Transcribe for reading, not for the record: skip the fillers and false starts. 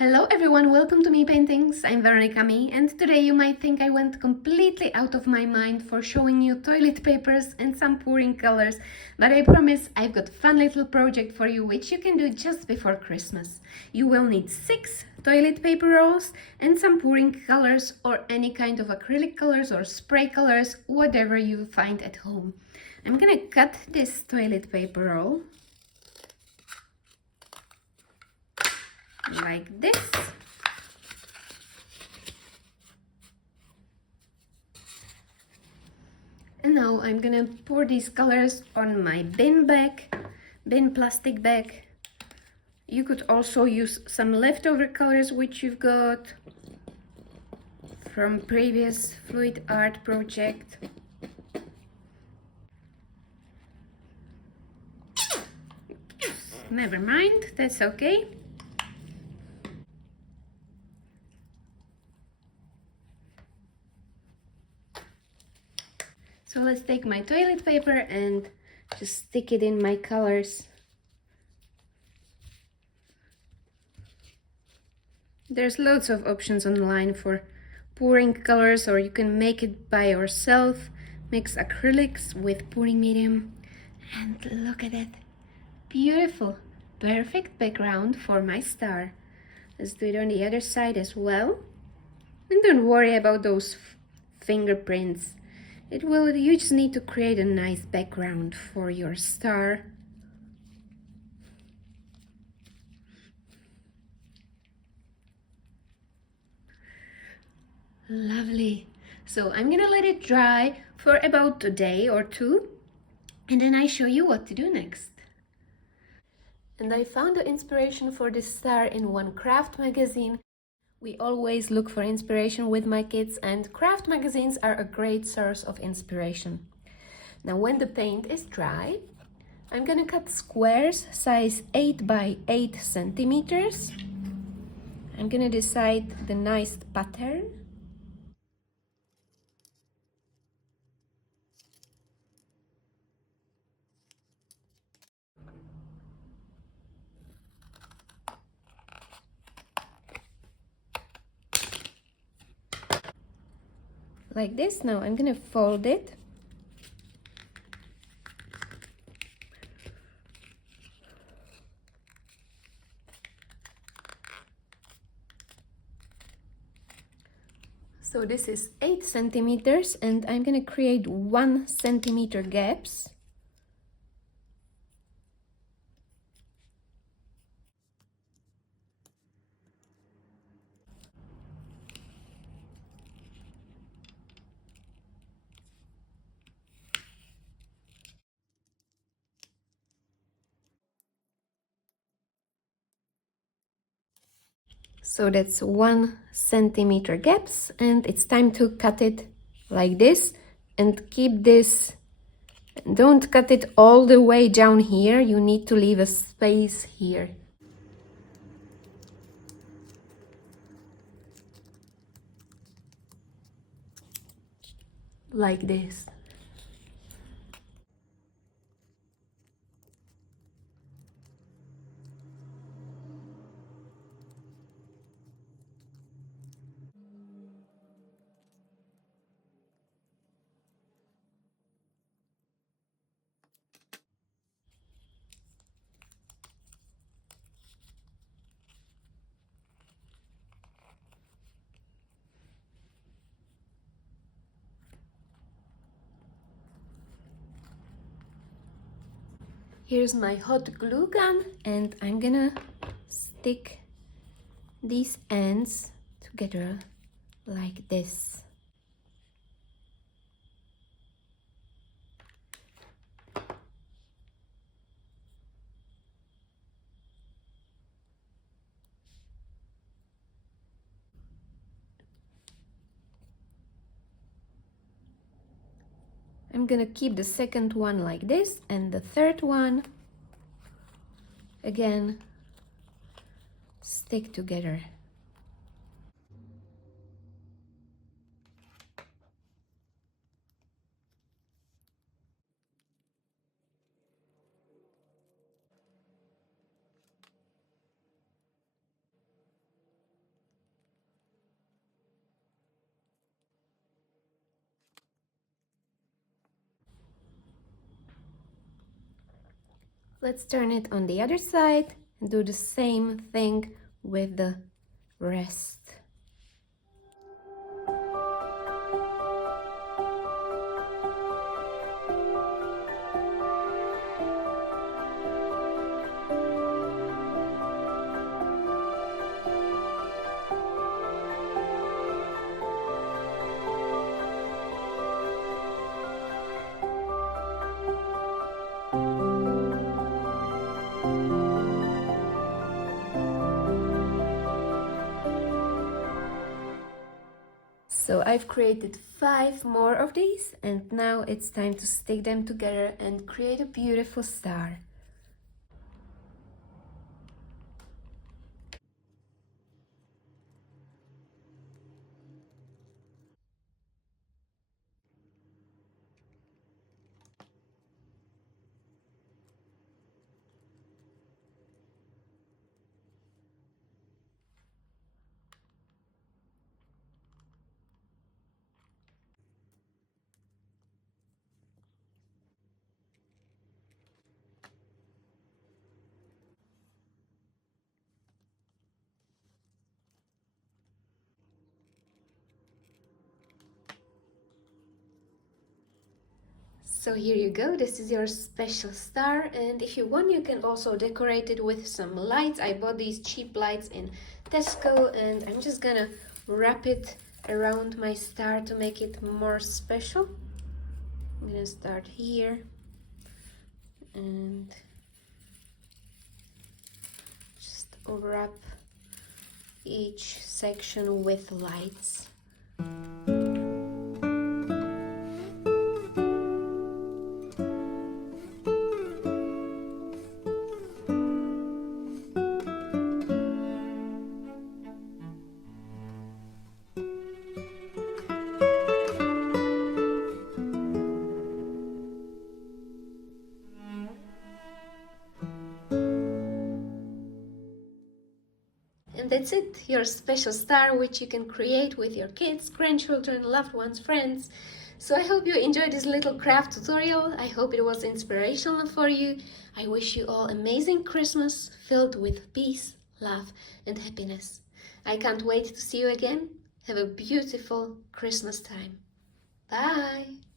Hello everyone, welcome to Me Paintings. I'm Veronica Me, and today you might think I went completely out of my mind for showing you toilet papers and some pouring colors, but I promise I've got a fun little project for you which you can do just before Christmas. You will need 6 toilet paper rolls and some pouring colors or any kind of acrylic colors or spray colors, whatever you find at home. I'm gonna cut this toilet paper roll like this. And now I'm gonna pour these colors on my bin plastic bag. You could also use some leftover colors which you've got from previous fluid art project. Never mind, that's okay. So let's take my toilet paper and just stick it in my colors. There's loads of options online for pouring colors, or you can make it by yourself. Mix acrylics with pouring medium. And look at it. Beautiful. Perfect background for my star. Let's do it on the other side as well. And don't worry about those fingerprints. You just need to create a nice background for your star. Lovely. So I'm gonna let it dry for about a day or two, and then I show you what to do next. And I found the inspiration for this star in one craft magazine. We always look for inspiration with my kids, and craft magazines are a great source of inspiration. Now when the paint is dry, I'm gonna cut squares size 8 by 8 centimeters. I'm gonna decide the nice pattern. Like this. Now I'm gonna fold it. So this is 8 centimeters, and I'm gonna create 1 centimeter gaps. So that's 1 centimeter gaps, and it's time to cut it like this and keep this. Don't cut it all the way down here, you need to leave a space here. Like this. Here's my hot glue gun, and I'm gonna stick these ends together like this. I'm gonna keep the second one like this, and the third one again stick together. Let's turn it on the other side and do the same thing with the rest. So I've created 5 more of these, and now it's time to stick them together and create a beautiful star. So here you go, this is your special star, and if you want you can also decorate it with some lights. I bought these cheap lights in Tesco, and I'm just gonna wrap it around my star to make it more special. I'm gonna start here and just wrap each section with lights. And that's it, your special star, which you can create with your kids, grandchildren, loved ones, friends. So I hope you enjoyed this little craft tutorial. I hope it was inspirational for you. I wish you all amazing Christmas filled with peace, love and happiness. I can't wait to see you again. Have a beautiful Christmas time. Bye!